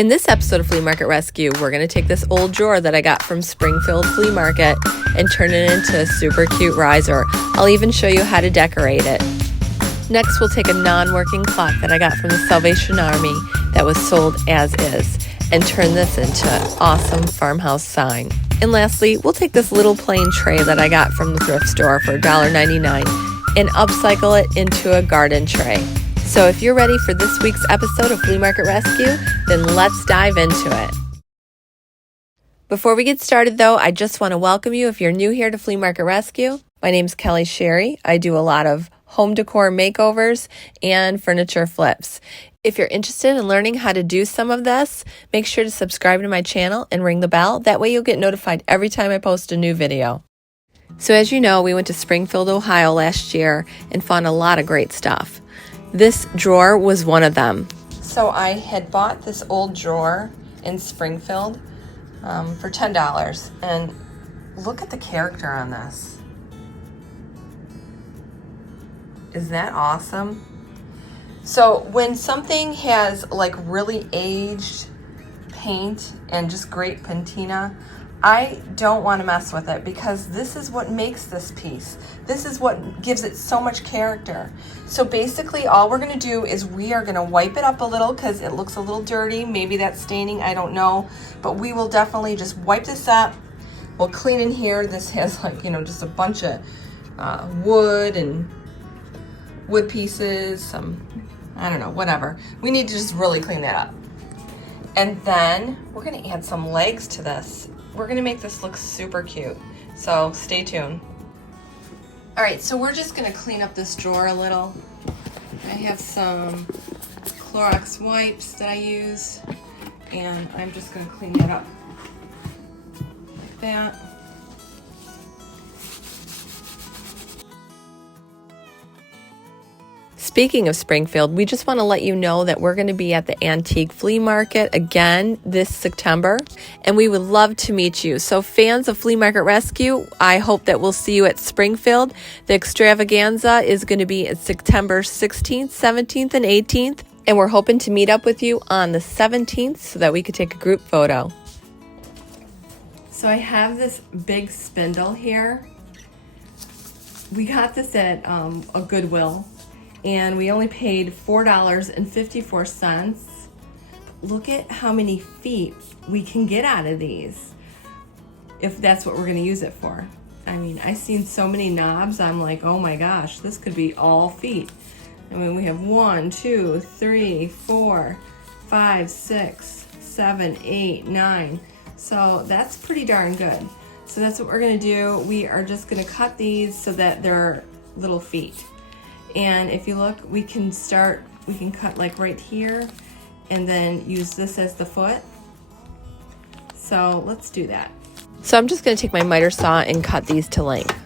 In this episode of Flea Market Rescue, we're going to take this old drawer that I got from Springfield Flea Market and turn it into a super cute riser. I'll even show you how to decorate it. Next, we'll take a non-working clock that I got from the Salvation Army that was sold as is and turn this into an awesome farmhouse sign. And lastly, we'll take this little plain tray that I got from the thrift store for $1.99 and upcycle it into a garden tray. So if you're ready for this week's episode of Flea Market Rescue, then let's dive into it. Before we get started though, I just want to welcome you if you're new here to Flea Market Rescue. My name's Kelly Sherry. I do a lot of home decor makeovers and furniture flips. If you're interested in learning how to do some of this, make sure to subscribe to my channel and ring the bell. That way you'll get notified every time I post a new video. So as you know, we went to Springfield, Ohio last year and found a lot of great stuff. This drawer was one of them. So I had bought this old drawer in Springfield for $10, and look at the character on this. Is that awesome? So when something has like really aged paint and just great patina, I don't want to mess with it because this is what makes this piece. This is what gives it so much character. So basically all we're going to do is we are going to wipe it up a little because it looks a little dirty. Maybe that's staining, I don't know. But we will definitely just wipe this up. We'll clean in here. This has like, just a bunch of wood and wood pieces, some, I don't know, whatever. We need to just really clean that up. And then we're going to add some legs to this. We're going to make this look super cute, so stay tuned. All right, so we're just going to clean up this drawer a little. I have some Clorox wipes that I use, and I'm just going to clean that up like that. Speaking of Springfield, we just want to let you know that we're going to be at the Antique Flea Market again this September, and we would love to meet you. So fans of Flea Market Rescue, I hope that we'll see you at Springfield. The extravaganza is going to be at September 16th, 17th, and 18th, and we're hoping to meet up with you on the 17th so that we could take a group photo. So I have this big spindle here. We got this at a Goodwill. And we only paid $4.54. Look at how many feet we can get out of these if that's what we're going to use it for. I mean, I've seen so many knobs, I'm like, oh my gosh, this could be all feet. I mean, we have 1, 2, 3, 4, 5, 6, 7, 8, 9. So that's pretty darn good. So that's what we're going to do. We are just going to cut these so that they're little feet. And if you look, we can cut like right here and then use this as the foot. So let's do that. So I'm just going to take my miter saw and cut these to length.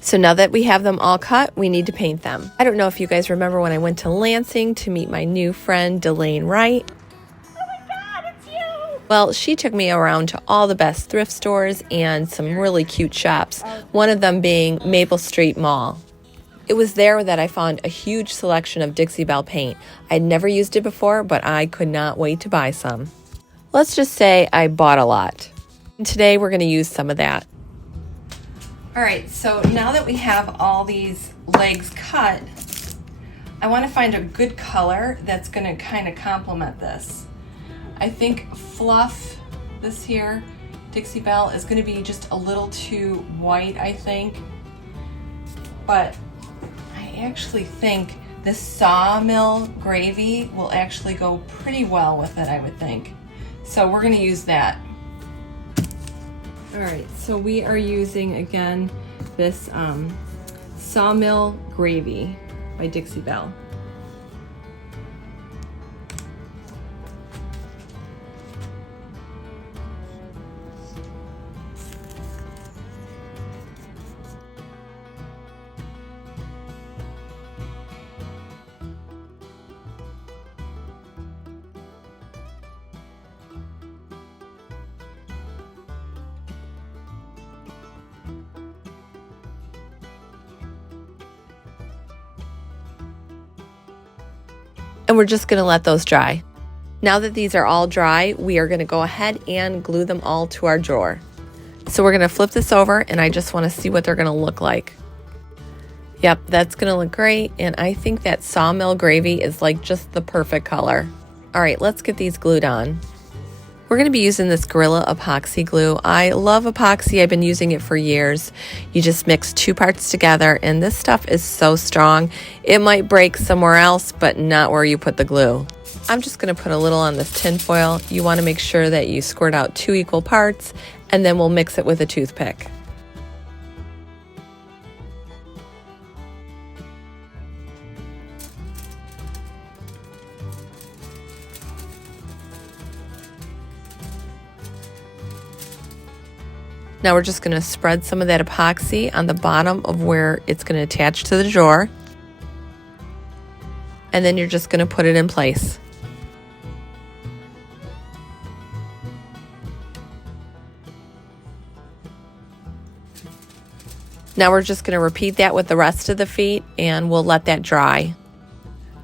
So now that we have them all cut, we need to paint them. I don't know if you guys remember when I went to Lansing to meet my new friend, Delane Wright. Oh my God, it's you! Well, she took me around to all the best thrift stores and some really cute shops, one of them being Maple Street Mall. It was there that I found a huge selection of Dixie Belle paint. I'd never used it before, but I could not wait to buy some. Let's just say I bought a lot. And today we're going to use some of that. All right, so now that we have all these legs cut, I want to find a good color that's going to kind of complement this. I think Fluff, this here, Dixie Belle, is going to be just a little too white, I think. But I actually think this Sawmill Gravy will actually go pretty well with it, I would think. So we're going to use that. All right, so we are using, again, this Sawmill Gravy by Dixie Belle. and we're just gonna let those dry. Now that these are all dry, we are gonna go ahead and glue them all to our drawer. So we're gonna flip this over, and I just wanna see what they're gonna look like. Yep, that's gonna look great, and I think that sawmill gravy is like just the perfect color. All right, let's get these glued on. We're gonna be using this Gorilla epoxy glue. I love epoxy, I've been using it for years. You just mix 2 parts together, and this stuff is so strong. It might break somewhere else, but not where you put the glue. I'm just gonna put a little on this tin foil. You wanna make sure that you squirt out 2 equal parts, and then we'll mix it with a toothpick. Now we're just gonna spread some of that epoxy on the bottom of where it's gonna attach to the drawer. And then you're just gonna put it in place. Now we're just gonna repeat that with the rest of the feet, and we'll let that dry.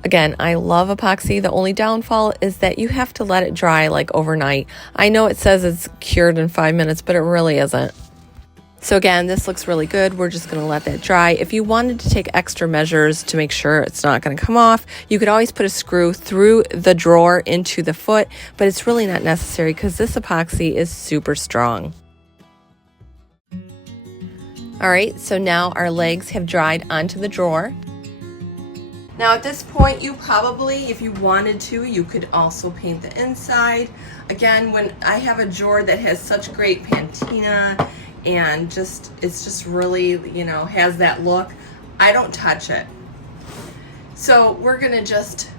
Again, I love epoxy. The only downfall is that you have to let it dry like overnight. I know it says it's cured in 5 minutes, but it really isn't. So again, this looks really good. We're just gonna let that dry. If you wanted to take extra measures to make sure it's not gonna come off, you could always put a screw through the drawer into the foot, but it's really not necessary because this epoxy is super strong. All right, so now our legs have dried onto the drawer. Now at this point, you probably, if you wanted to, you could also paint the inside. Again, when I have a drawer that has such great patina and it's just really, you know, has that look, I don't touch it. So we're gonna just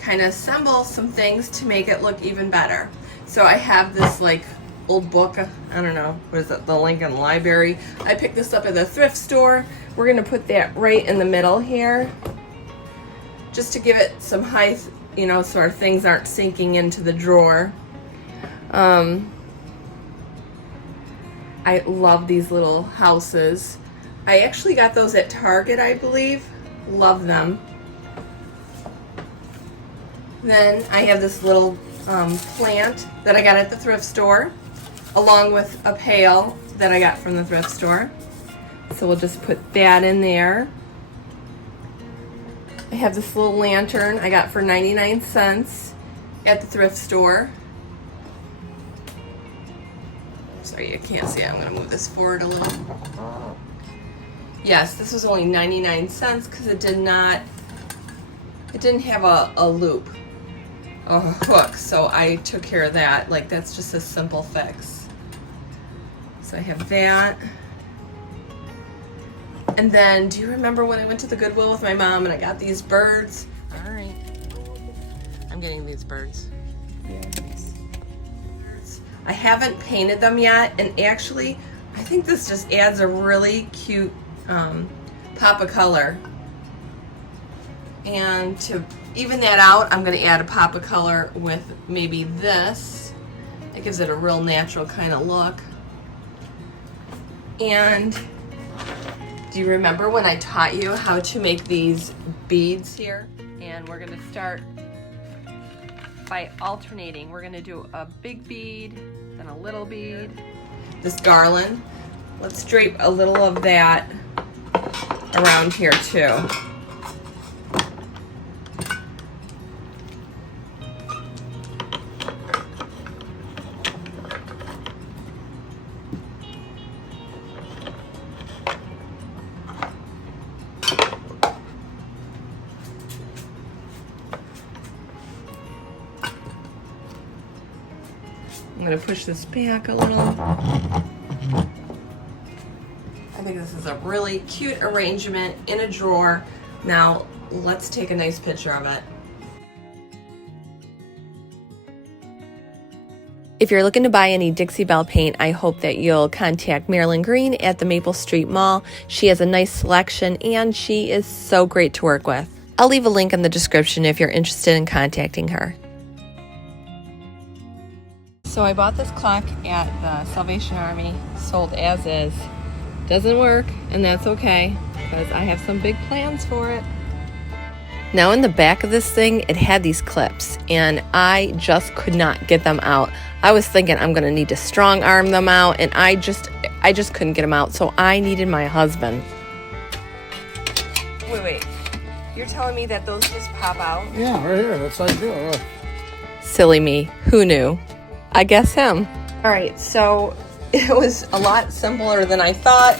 kind of assemble some things to make it look even better. So I have this like old book, I don't know, what is it, the Lincoln Library. I picked this up at the thrift store. We're gonna put that right in the middle here, just to give it some height, you know, so our things aren't sinking into the drawer. I love these little houses. I actually got those at Target, I believe. Love them. Then I have this little plant that I got at the thrift store, along with a pail that I got from the thrift store. So we'll just put that in there. I have this little lantern I got for 99 cents at the thrift store. Sorry, you can't see it. I'm going to move this forward a little. Yes, this was only 99 cents because it didn't have a loop, a hook, so I took care of that. Like, that's just a simple fix. So I have that. And then, do you remember when I went to the Goodwill with my mom and I got these birds? All right, I'm getting these birds. Yes. I haven't painted them yet, and actually, I think this just adds a really cute pop of color. And to even that out, I'm going to add a pop of color with maybe this. It gives it a real natural kind of look. And do you remember when I taught you how to make these beads here? And we're going to start by alternating. We're going to do a big bead, then a little bead. This garland, let's drape a little of that around here too. I'm going to push this back a little. I think this is a really cute arrangement in a drawer. Now, let's take a nice picture of it. If you're looking to buy any Dixie Belle paint, I hope that you'll contact Marilyn Green at the Maple Street Mall. She has a nice selection and she is so great to work with. I'll leave a link in the description if you're interested in contacting her. So I bought this clock at the Salvation Army, sold as is. Doesn't work, and that's okay, because I have some big plans for it. Now in the back of this thing, it had these clips, and I just could not get them out. I was thinking I'm gonna need to strong arm them out, and I just couldn't get them out, so I needed my husband. Wait. You're telling me that those just pop out? Yeah, right here. That's how you do it. Look. Silly me. Who knew? I guess him. All right, so it was a lot simpler than I thought.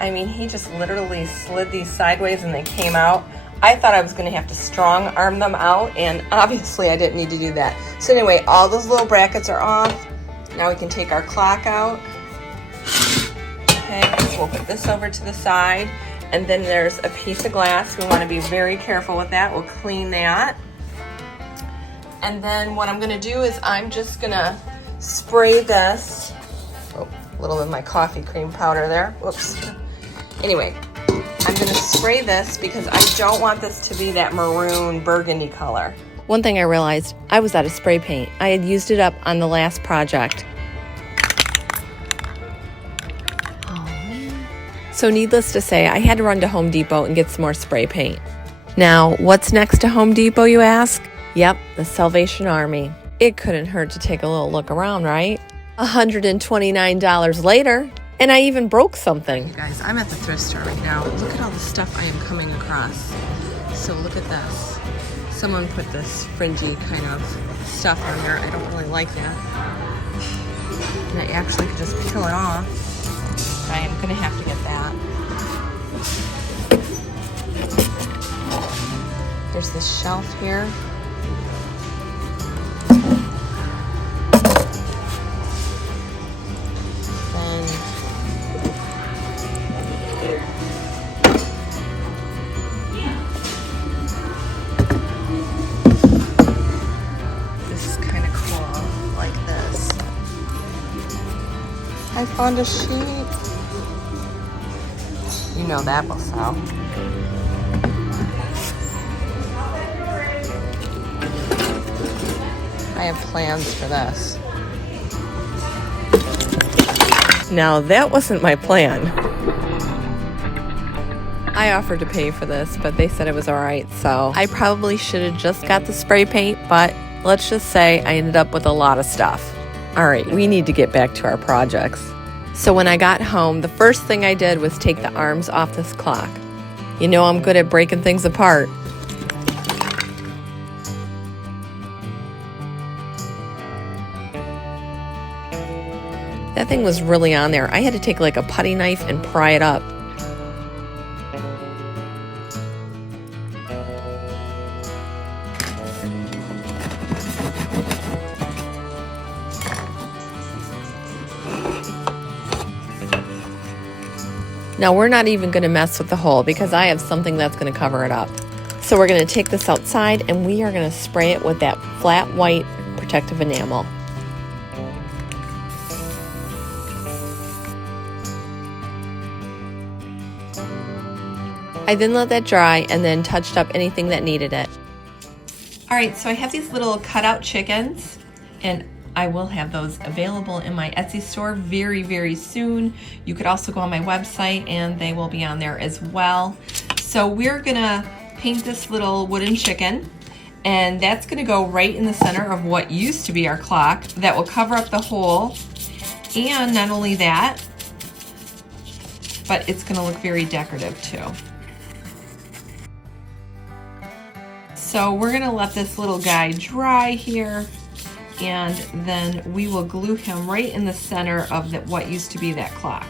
I mean, he just literally slid these sideways and they came out. I thought I was gonna have to strong arm them out, and obviously I didn't need to do that. So anyway, all those little brackets are off. Now we can take our clock out. Okay, so we'll put this over to the side. And then there's a piece of glass. We wanna be very careful with that. We'll clean that. And then what I'm gonna do is I'm just gonna spray this. Oh, a little bit of my coffee cream powder there. Whoops. Anyway, I'm gonna spray this because I don't want this to be that maroon burgundy color. One thing I realized, I was out of spray paint. I had used it up on the last project. Oh man. So needless to say, I had to run to Home Depot and get some more spray paint. Now, what's next to Home Depot, you ask? Yep, the Salvation Army. It couldn't hurt to take a little look around, right? $129 later, and I even broke something. You guys, I'm at the thrift store right now. Look at all the stuff I am coming across. So look at this. Someone put this fringy kind of stuff on here. I don't really like that. And I actually could just peel it off. I am gonna have to get that. There's this shelf here. I found a sheet. You know that will sell. I have plans for this. Now that wasn't my plan. I offered to pay for this, but they said it was alright, so I probably should have just got the spray paint, but let's just say I ended up with a lot of stuff. All right, we need to get back to our projects. So when I got home, the first thing I did was take the arms off this clock. You know I'm good at breaking things apart. That thing was really on there. I had to take like a putty knife and pry it up. Now we're not even gonna mess with the hole because I have something that's gonna cover it up. So we're gonna take this outside and we are gonna spray it with that flat white protective enamel. I then let that dry and then touched up anything that needed it. All right, so I have these little cutout chickens, and I will have those available in my Etsy store very, very soon. You could also go on my website and they will be on there as well. So we're gonna paint this little wooden chicken, and that's gonna go right in the center of what used to be our clock. That will cover up the hole, and not only that, but it's gonna look very decorative too. So we're gonna let this little guy dry here, and then we will glue him right in the center of what used to be that clock.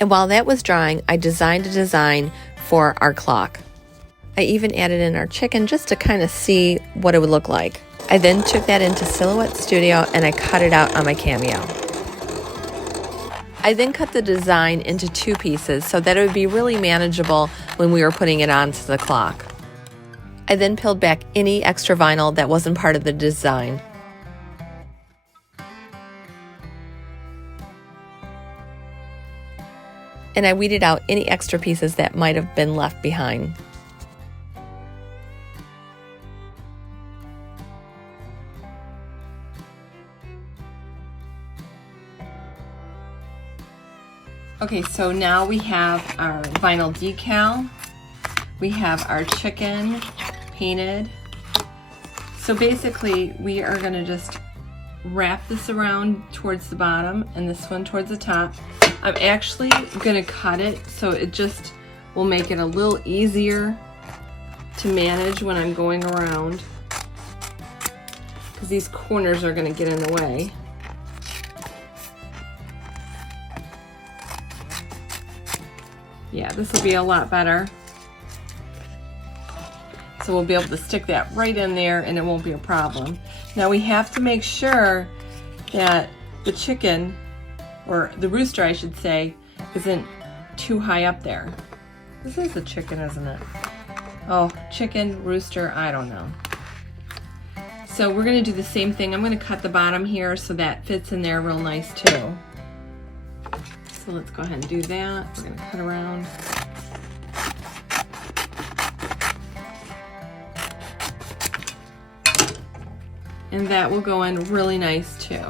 And while that was drying, I designed a design for our clock. I even added in our chicken just to kind of see what it would look like. I then took that into Silhouette Studio and I cut it out on my Cameo. I then cut the design into 2 pieces so that it would be really manageable when we were putting it onto the clock. I then peeled back any extra vinyl that wasn't part of the design. And I weeded out any extra pieces that might have been left behind. Okay, so now we have our vinyl decal. We have our chicken painted. So basically we are gonna just wrap this around towards the bottom and this one towards the top. I'm actually gonna cut it so it just will make it a little easier to manage when I'm going around, because these corners are gonna get in the way. Yeah, this will be a lot better. So we'll be able to stick that right in there and it won't be a problem. Now we have to make sure that the chicken, or the rooster I should say, isn't too high up there. This is the chicken, isn't it? Oh, chicken, rooster, I don't know. So we're gonna do the same thing. I'm gonna cut the bottom here so that fits in there real nice too. So let's go ahead and do that. We're gonna cut around. And that will go in really nice too.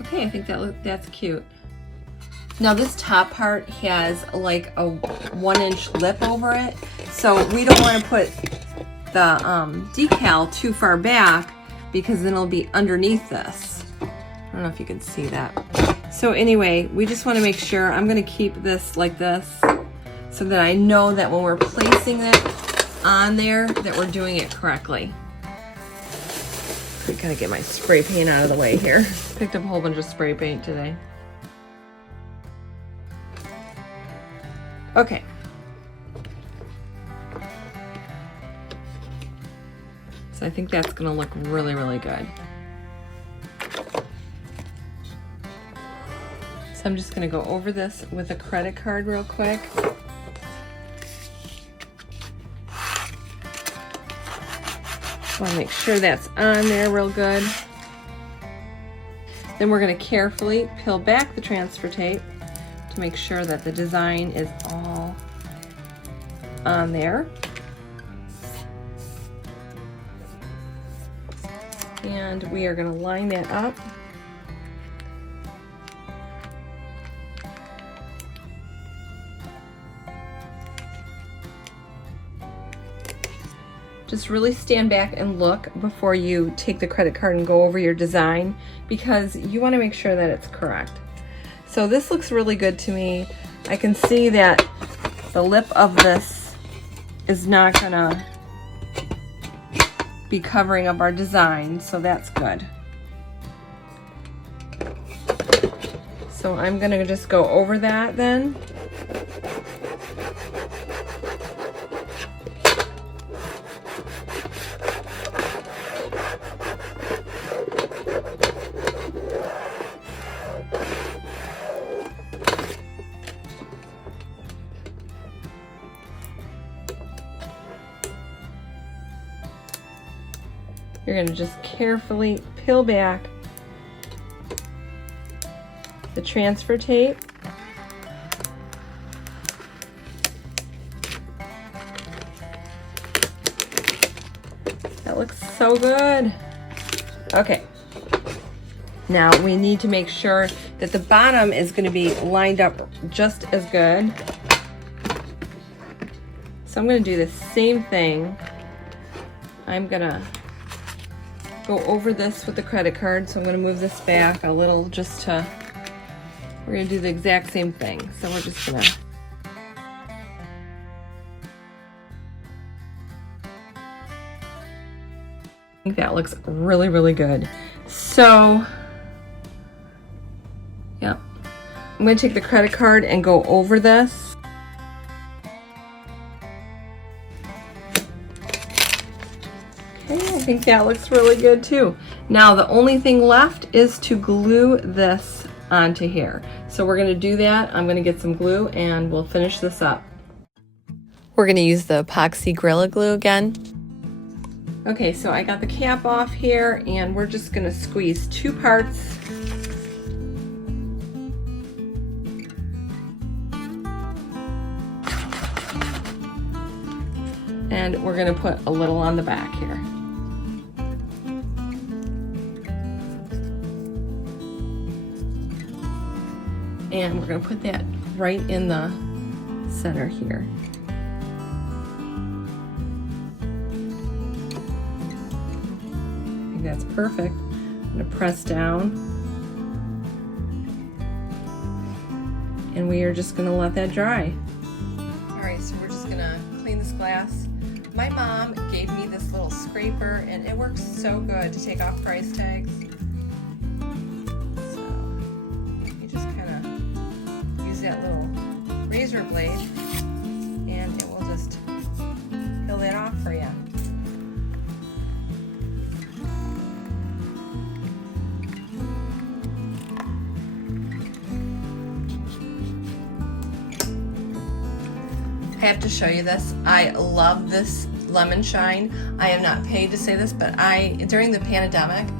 Okay, I think that's cute. Now this top part has like a 1-inch lip over it, so we don't want to put the decal too far back because then it'll be underneath this. I don't know if you can see that. So anyway, we just want to make sure, I'm going to keep this like this so that I know that when we're placing it on there that we're doing it correctly. I gotta get my spray paint out of the way here. Picked up a whole bunch of spray paint today. Okay. So I think that's gonna look really, really good. So I'm just gonna go over this with a credit card real quick. Want to make sure that's on there real good. Then we're going to carefully peel back the transfer tape to make sure that the design is all on there. And we are going to line that up. Just really stand back and look before you take the credit card and go over your design, because you want to make sure that it's correct. So this looks really good to me. I can see that the lip of this is not gonna be covering up our design, so that's good. So I'm gonna just go over that then. You're going to just carefully peel back the transfer tape. That looks so good. Okay. Now we need to make sure that the bottom is going to be lined up just as good. So I'm going to do the same thing. I'm going to go over this with the credit card, so I'm going to move this back a little just to, we're going to do the exact same thing. So we're just going to I think that looks really, really good. So yeah, I'm going to take the credit card and go over this. I think that looks really good too. Now the only thing left is to glue this onto here. So we're going to do that. I'm going to get some glue and we'll finish this up. We're going to use the epoxy Gorilla Glue again. Okay, so I got the cap off here and we're just going to squeeze 2 parts. And we're going to put a little on the back here. And we're going to put that right in the center here. I think that's perfect. I'm going to press down. And we are just going to let that dry. All right, so we're just going to clean this glass. My mom gave me this little scraper, and it works so good to take off price tags. So you just kind of use that little razor blade, and it will just peel that off for you. I have to show you this. I love this lemon shine. I am not paid to say this, but during the pandemic,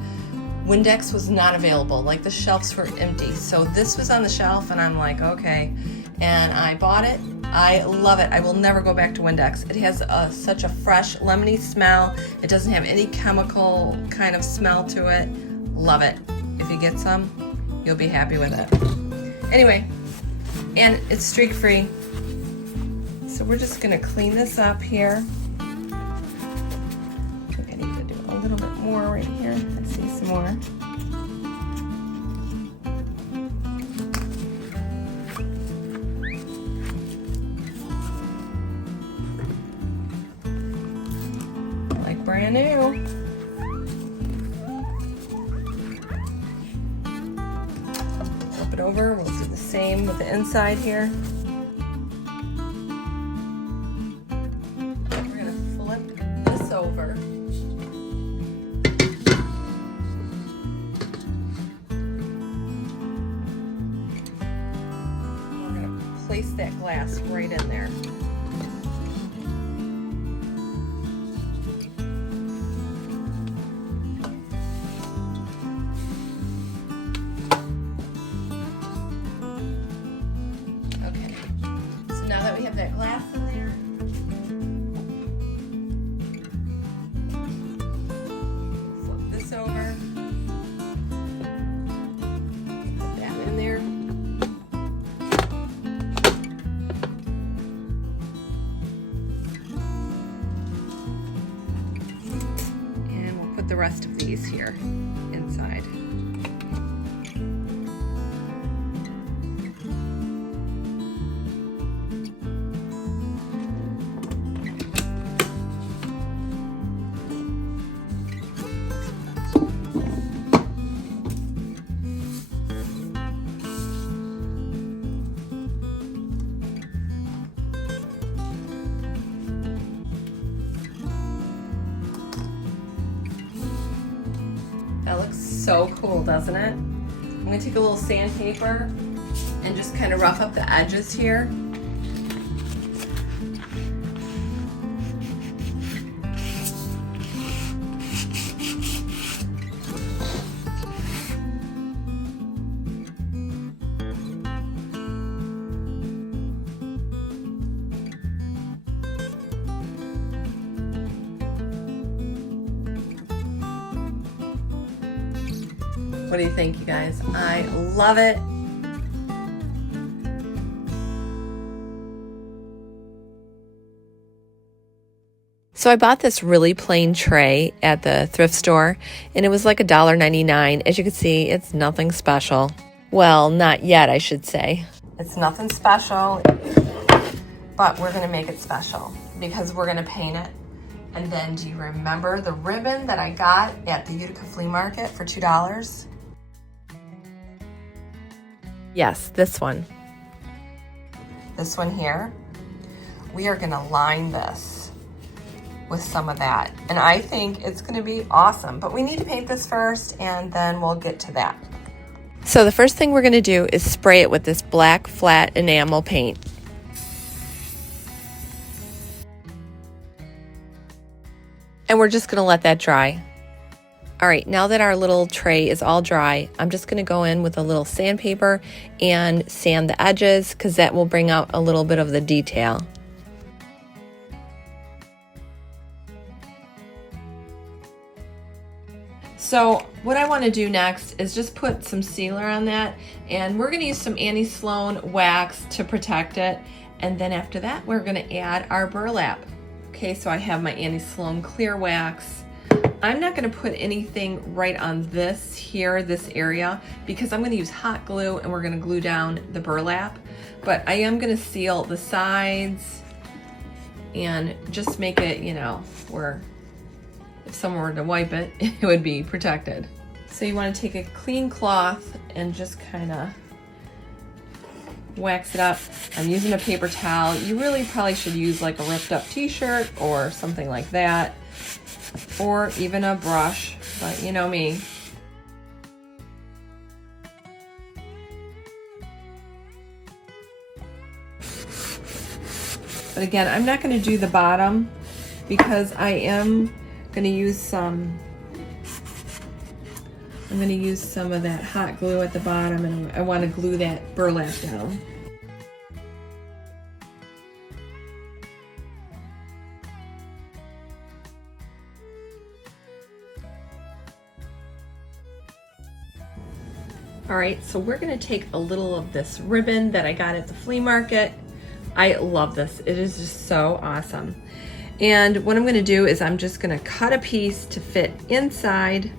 Windex was not available. Like, the shelves were empty. So this was on the shelf, and I'm like, okay. And I bought it. I love it. I will never go back to Windex. It has such a fresh, lemony smell. It doesn't have any chemical kind of smell to it. Love it. If you get some, you'll be happy with it. Anyway, and it's streak free. So we're just going to clean this up here. I think I need to do a little bit more right here. Let's see some more. Like brand new. Flip it over. We'll do the same with the inside here. Over. We're going to place that glass right in there. Okay, so now that we have that glass in there, over, put that in there, and we'll put the rest of these here inside. That looks so cool, doesn't it? I'm going to take a little sandpaper and just kind of rough up the edges here. What do you think, you guys? I love it. So I bought this really plain tray at the thrift store, and it was like $1.99. As you can see, it's nothing special. Well, not yet, I should say. It's nothing special, but we're gonna make it special because we're gonna paint it. And then, do you remember the ribbon that I got at the Utica Flea Market for $2? Yes, this one. This one here. We are gonna line this with some of that. And I think it's gonna be awesome, but we need to paint this first and then we'll get to that. So the first thing we're gonna do is spray it with this black flat enamel paint. And we're just gonna let that dry. All right, now that our little tray is all dry, I'm just gonna go in with a little sandpaper and sand the edges because that will bring out a little bit of the detail. So what I want to do next is just put some sealer on that, and we're going to use some Annie Sloan wax to protect it, and then after that we're going to add our burlap. Okay, so I have my Annie Sloan clear wax. I'm not going to put anything right on this area, because I'm going to use hot glue and we're going to glue down the burlap, but I am going to seal the sides and just make it, you know, where if someone were to wipe it, it would be protected. So you want to take a clean cloth and just kind of wax it up. I'm using a paper towel. You really probably should use like a ripped up t-shirt or something like that, or even a brush, but you know me. But again, I'm not going to do the bottom because I am going to use some of that hot glue at the bottom, and I want to glue that burlap down. All right, so we're going to take a little of this ribbon that I got at the flea market. I love this. It is just so awesome. And what I'm going to do is I'm just going to cut a piece to fit inside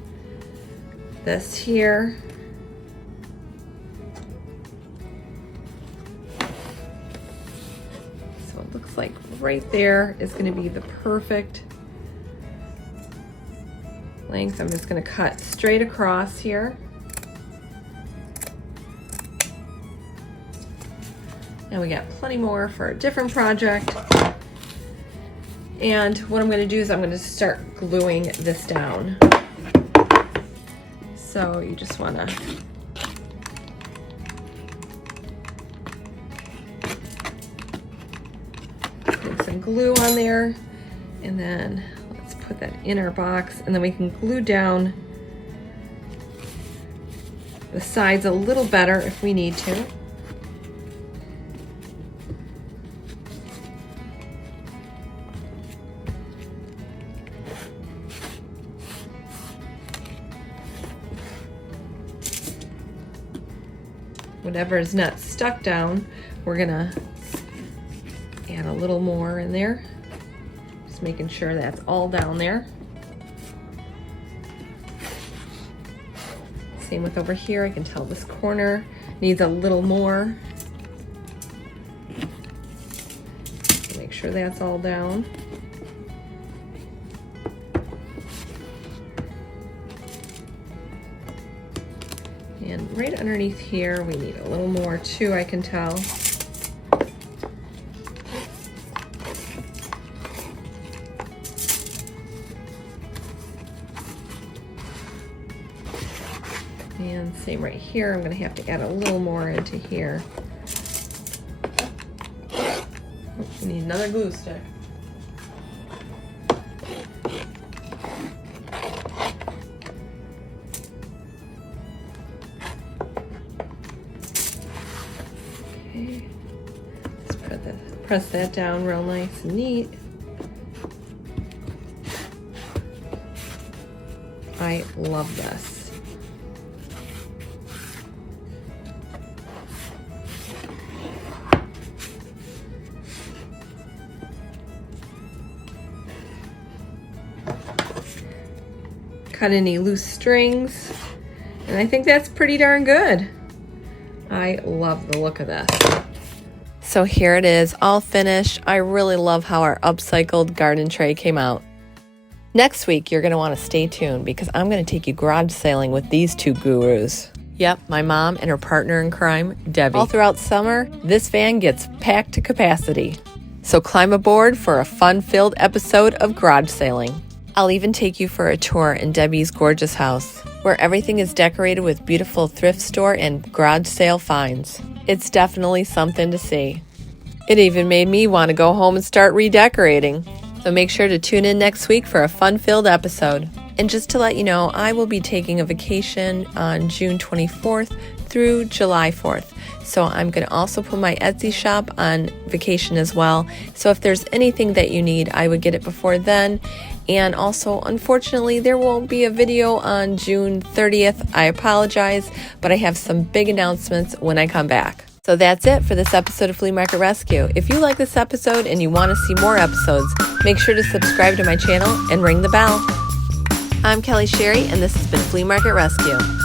this here. So it looks like right there is going to be the perfect length. I'm just going to cut straight across here. And we got plenty more for a different project. And what I'm going to do is I'm going to start gluing this down. So you just want to put some glue on there, and then let's put that in our box, and then we can glue down the sides a little better if we need to. Whatever is not stuck down, we're gonna add a little more in there. Just making sure that's all down there. Same with over here. I can tell this corner needs a little more. Make sure that's all down. And right underneath here, we need a little more too, I can tell. And same right here, I'm gonna have to add a little more into here. Oh, we need another glue stick. Press that down real nice and neat. I love this. Cut any loose strings, and I think that's pretty darn good. I love the look of this. So here it is, all finished. I really love how our upcycled garden tray came out. Next week, you're going to want to stay tuned because I'm going to take you garage sailing with these two gurus. Yep, my mom and her partner in crime, Debbie. All throughout summer, this van gets packed to capacity. So climb aboard for a fun-filled episode of garage sailing. I'll even take you for a tour in Debbie's gorgeous house, where everything is decorated with beautiful thrift store and garage sale finds. It's definitely something to see. It even made me want to go home and start redecorating. So make sure to tune in next week for a fun-filled episode. And just to let you know, I will be taking a vacation on June 24th through July 4th. So I'm going to also put my Etsy shop on vacation as well. So if there's anything that you need, I would get it before then. And also, unfortunately, there won't be a video on June 30th. I apologize, but I have some big announcements when I come back. So that's it for this episode of Flea Market Rescue. If you like this episode and you want to see more episodes, make sure to subscribe to my channel and ring the bell. I'm Kelly Sherry, and this has been Flea Market Rescue.